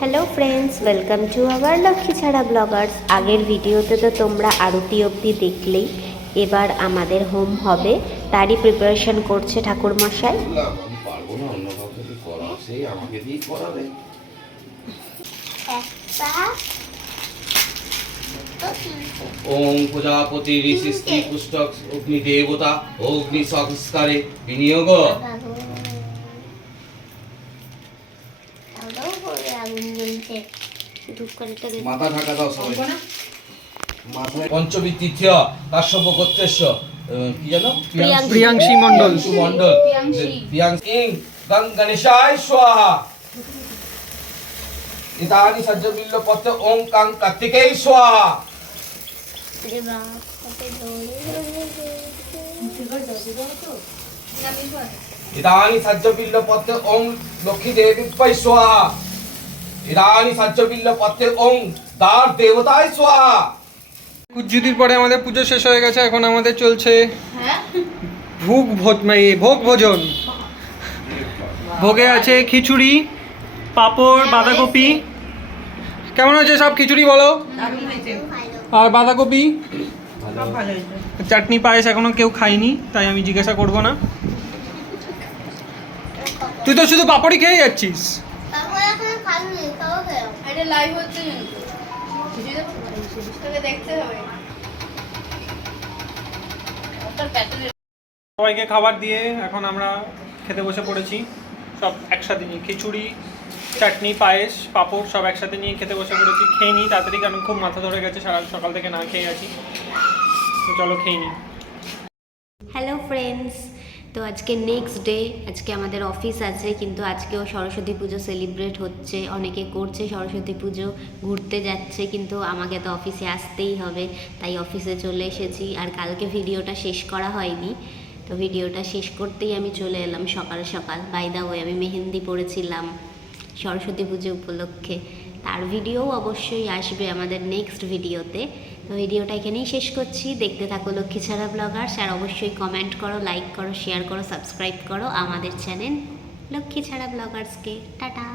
Hello friends, welcome to our Lakshmi ছাড়া Bloggers. আগের ভিডিওতে তো তোমরা আরতি অবধি দেখলেই, এবার আমাদের হোম হবে, তারই প্রিপারেশন করছে ঠাকুরমশাই। আমি পারবো না, অন্য কাউকে দিয়ে করা, সেই আমাকে দিয়ে করাবে। ওম প্রজাপতি ঋষি স্ত্রী পুষ্টক অগ্নি দেবতা অগ্নি সংস্কারে বিনিয়োগ। মাথা ঢাকা দাও সবাই। মাথায় পঞ্চমী তৃতীয় কাশ্যপ গোত্রেশ্ব কি জানো, প্রিয়াংশী মণ্ডল। প্রিয়াংশী গণেশায় স্বাহা। ইতানি সজ্জবিল্ল পত্র ওম কাং কার্তিকেয় স্বাহা। ইদানি সজ্জবিল্ল পত্র ওম লক্ষ্মী দেবী স্বাহা। ইদানি সজ্জবিল্ল পত্র ওম দ্বার দেবতায় স্বাহা। কুজ্জুতির পরে আমাদের পুজো শেষ হয়ে গেছে, এখন আমাদের চলছে ভোগ ভোজন। ভোগে আছে খিচুড়ি, পাঁপড়, বাঁধাকপি। কেমন হয়েছে সব? খিচুড়ি বলো, আর বাঁধাকপি, চাটনি, পায়েস এখনো কেউ খায়নি, তাই আমি জিজ্ঞাসা করব না। তুই তো শুধু পাঁপড়ই খেয়ে যাচ্ছিস। সবাইকে খাবার দিয়ে এখন আমরা খেতে বসে পড়েছি, সব একসাথে নিয়ে। খিচুড়ি, চাটনি, পায়েস, পাঁপড় সব একসাথে নিয়ে খেতে বসে পড়েছি। খেয়ে নিই তাড়াতাড়ি, কারণ খুব মাথা ধরে গেছে, সারা সকাল থেকে না খেয়ে আছি। তো চলো খেয়ে নিই। হ্যালো ফ্রেন্ডস, তো আজকে নেক্সট ডে, আজকে আমাদের অফিস আছে, কিন্তু আজকেও সরস্বতী পুজো সেলিব্রেট হচ্ছে, অনেকে করছে সরস্বতী পুজো, ঘুরতে যাচ্ছে, কিন্তু আমাকে তো অফিসে আসতেই হবে, তাই অফিসে চলে এসেছি। আর কালকে ভিডিওটা শেষ করা হয়নি, তো ভিডিওটা শেষ করতেই আমি চলে এলাম সকাল সকাল। বাই দা ওয়ে, আমি মেহেন্দি পরেছিলাম সরস্বতী পুজো উপলক্ষে, তার ভিডিও অবশ্যই আসবে আমাদের নেক্সট ভিডিওতে। তো ভিডিওটা এখানেই শেষ করছি। দেখতে থাকো লক্ষ্মী ছাড়া ব্লগার্স, আর অবশ্যই কমেন্ট করো, লাইক করো, শেয়ার করো, সাবস্ক্রাইব করো আমাদের চ্যানেল লক্ষ্মী ছাড়া ব্লগার্সকে। টাটা।